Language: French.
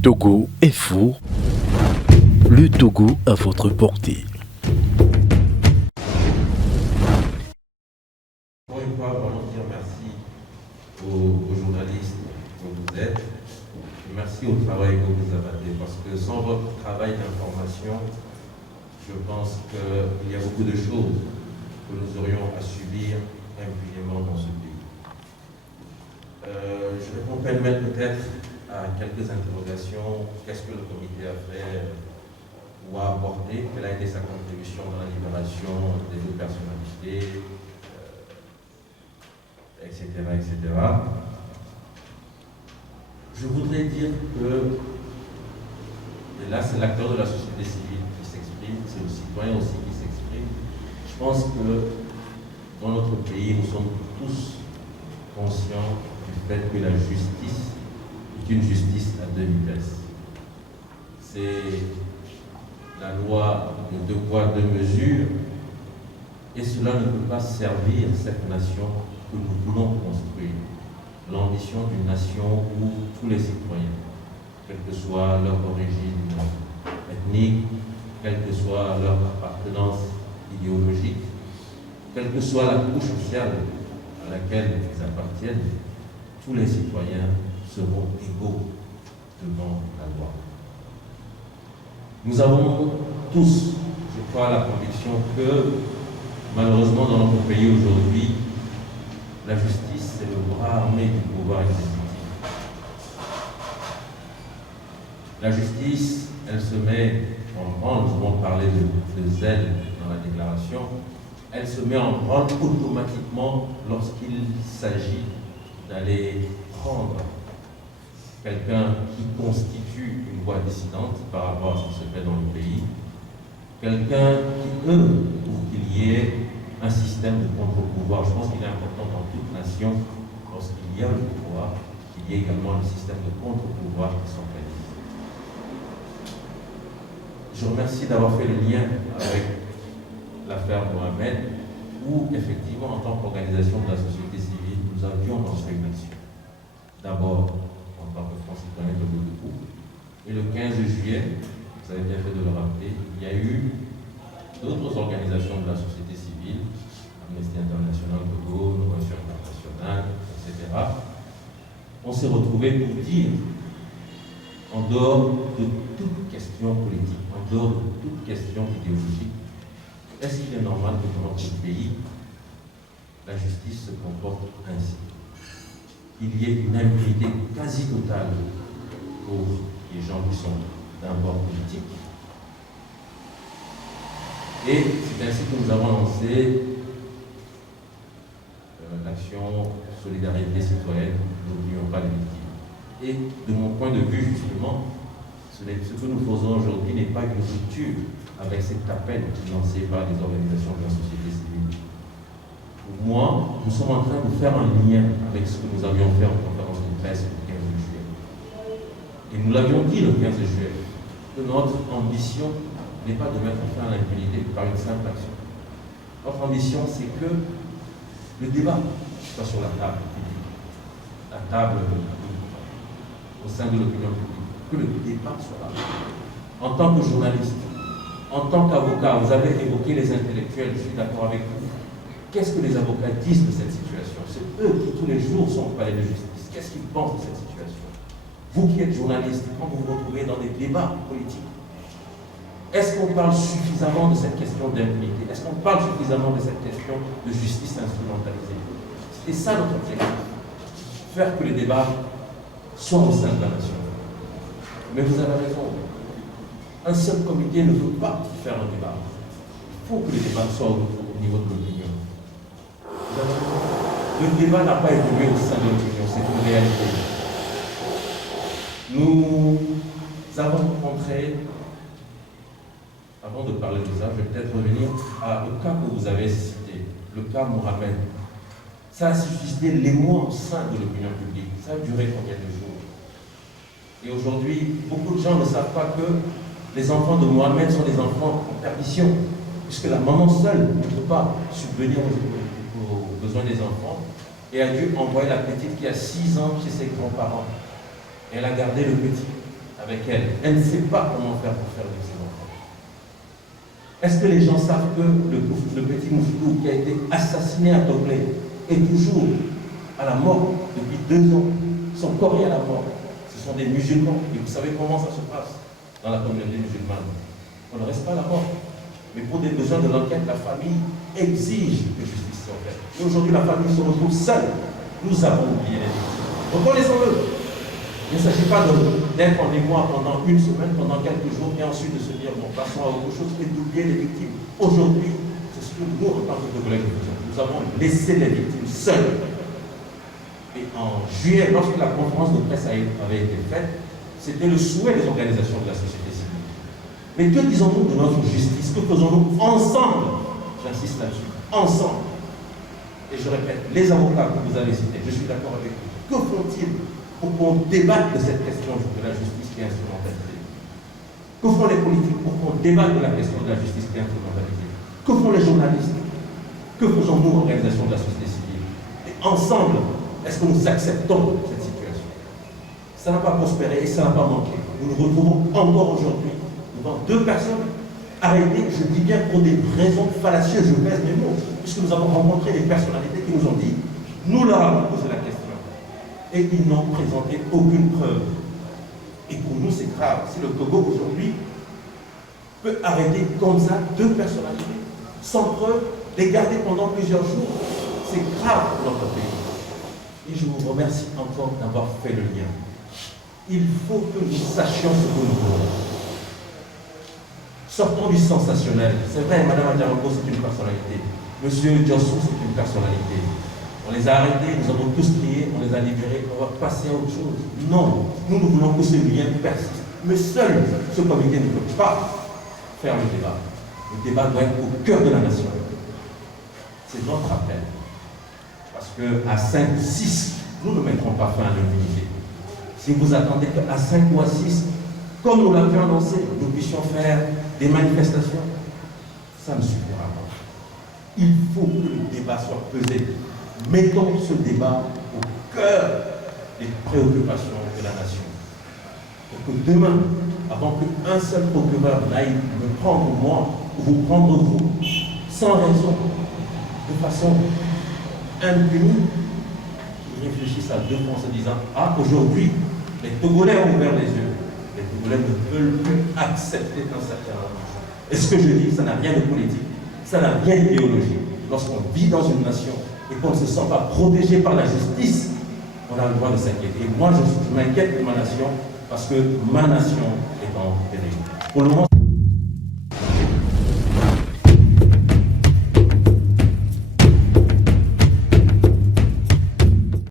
Togo Info, le Togo à votre portée. Encore une fois, vraiment dire merci aux journalistes que vous êtes. Merci au travail que vous avez, parce que sans votre travail d'information, je pense qu'il y a beaucoup de choses que nous aurions à subir impunément dans ce pays. Je réponds peut-être à quelques interrogations. Qu'est-ce que le comité a fait ou a apporté? Quelle a été sa contribution dans la libération des deux personnalités, etc., etc. Je voudrais dire que, et là c'est l'acteur de la société civile qui s'exprime, c'est le citoyen aussi qui s'exprime. Je pense que dans notre pays, nous sommes tous conscients du fait que la justice est une justice à deux vitesses. C'est la loi de deux poids, deux mesures, et cela ne peut pas servir cette nation que nous voulons construire. L'ambition d'une nation où tous les citoyens, quelle que soit leur origine ethnique, quelle que soit leur appartenance idéologique, quelle que soit la couche sociale à laquelle ils appartiennent, tous les citoyens seront égaux devant la loi. Nous avons tous, je crois, la conviction que, malheureusement, dans notre pays aujourd'hui, la justice, c'est le bras armé du pouvoir exécutif. La justice, elle se met en branle, nous avons parlé de zèle dans la déclaration, elle se met en branle automatiquement lorsqu'il s'agit d'aller prendre quelqu'un qui constitue une voix dissidente par rapport à ce qui se fait dans le pays, quelqu'un qui œuvre pour qu'il y ait un système de contre-pouvoir. Je pense qu'il est important dans toute nation, lorsqu'il y a le pouvoir, qu'il y ait également un système de contre-pouvoir qui s'organise. Je remercie d'avoir fait le lien avec l'affaire Mohamed, où effectivement, en tant qu'organisation de la société civile, nous avions lancé une action. D'abord, en tant que citoyen de Debout. Et le 15 juillet, vous avez bien fait de le rappeler, il y a eu d'autres organisations de la société civile, Amnesty International Togo, Nouvation Internationale, etc. On s'est retrouvés pour dire, en dehors de toute question politique, en dehors de toute question idéologique, est-ce qu'il est normal que dans notre pays, la justice se comporte ainsi? Il y ait une impunité quasi totale pour les gens qui sont d'un bord politique. Et c'est ainsi que nous avons lancé l'action Solidarité citoyenne, n'oublions pas les victimes. Et de mon point de vue, justement, ce que nous faisons aujourd'hui n'est pas une rupture avec cet appel lancé par les organisations de la société civile. Pour moi, nous sommes en train de faire un lien avec ce que nous avions fait en conférence de presse le 15 juillet. Et nous l'avions dit le 15 juillet, que notre ambition n'est pas de mettre fin à l'impunité par une simple action. Notre ambition, c'est que le débat soit sur la table publique, la table au sein de l'opinion publique, que le débat soit là. En tant que journaliste, en tant qu'avocat, vous avez évoqué les intellectuels, je suis d'accord avec vous. Qu'est-ce que les avocats disent de cette situation? C'est eux qui tous les jours sont au palais de justice. Qu'est-ce qu'ils pensent de cette situation? Vous qui êtes journaliste, quand vous vous retrouvez dans des débats politiques, est-ce qu'on parle suffisamment de cette question d'impunité? Est-ce qu'on parle suffisamment de cette question de justice instrumentalisée? C'était ça notre objectif. Faire que les débats soient au sein de la nation. Mais vous avez raison. Un seul comité ne peut pas faire un débat. Il faut que les débats soient au niveau de l'opinion. Le débat n'a pas évolué au sein de l'opinion, c'est une réalité. Nous avons rencontré, avant de parler de ça, je vais peut-être revenir au cas que vous avez cité, le cas Mohamed. Ça a suscité l'émoi au sein de l'opinion publique. Ça a duré combien de jours? Et aujourd'hui, beaucoup de gens ne savent pas que les enfants de Mohamed sont des enfants en perdition, puisque la maman seule ne peut pas subvenir aux besoins des enfants et a dû envoyer la petite qui a 6 ans chez ses grands-parents. Elle a gardé le petit avec elle. Elle ne sait pas comment faire pour faire vivre ses enfants. Est-ce que les gens savent que le petit Mouftou qui a été assassiné à Toclé est toujours à la mort depuis 2 ans? Son corps est à la mort. Ce sont des musulmans. Et vous savez comment ça se passe dans la communauté musulmane. On ne reste pas à la mort. Mais pour des besoins de l'enquête, la famille exige que justice soit faite. Et aujourd'hui, la famille se retrouve seule. Nous avons oublié les victimes. Reconnaissons-le. Il ne s'agit pas d'être en mémoire pendant 1 semaine, pendant quelques jours, et ensuite de se dire, bon, passons à autre chose, et d'oublier les victimes. Aujourd'hui, c'est ce que nous, en tant que collègues, nous avons laissé les victimes seules. Et en juillet, lorsque la conférence de presse avait été faite, c'était le souhait des organisations de la société civile. Mais que disons-nous de notre justice? Que faisons-nous ensemble? J'insiste là-dessus. Ensemble. Et je répète, les avocats que vous avez cités, je suis d'accord avec vous. Que font-ils pour qu'on débatte de cette question de la justice qui est instrumentalisée? Que font les politiques pour qu'on débatte de la question de la justice qui est instrumentalisée? Que font les journalistes? Que faisons-nous, organisations de la société civile? Et ensemble, est-ce que nous acceptons cette situation? Ça n'a pas prospéré et ça n'a pas manqué. Nous nous retrouvons encore aujourd'hui devant 2 personnes arrêtées, je dis bien pour des raisons fallacieuses, je pèse mes mots, puisque nous avons rencontré des personnalités qui nous ont dit, nous leur avons posé la question, et ils n'ont présenté aucune preuve. Et pour nous, c'est grave. Si le Togo aujourd'hui peut arrêter comme ça 2 personnalités, sans preuve, les garder pendant plusieurs jours, c'est grave pour notre pays. Et je vous remercie encore d'avoir fait le lien. Il faut que nous sachions ce que nous voulons. Sortons du sensationnel. C'est vrai, Mme Adiamanko, c'est une personnalité. Monsieur Diossou, c'est une personnalité. On les a arrêtés, nous avons tous crié, on les a libérés, on va passer à autre chose. Non, nous voulons que ce lien persiste. Mais seul ce comité ne peut pas faire le débat. Le débat doit être au cœur de la nation. C'est notre appel. Parce qu'à 5 ou 6, nous ne mettrons pas fin à l'immunité. Si vous attendez qu'à 5 ou à 6, comme nous l'avions annoncé, nous puissions faire des manifestations, ça ne suffira pas. Il faut que le débat soit pesé. Mettons ce débat au cœur des préoccupations de la nation. Pour que demain, avant qu'un seul procureur n'aille me prendre moi, ou vous prendre vous, sans raison, de façon impunie, ils réfléchissent à 2 fois en se disant, ah, aujourd'hui, les Togolais ont ouvert les yeux. Les Togolais ne veulent plus accepter un certain nombre. Et ce que je dis, ça n'a rien de politique, ça n'a rien d'idéologie. Lorsqu'on vit dans une nation et qu'on ne se sent pas protégé par la justice, on a le droit de s'inquiéter. Et moi, je m'inquiète de ma nation parce que ma nation est en péril. Pour le moment,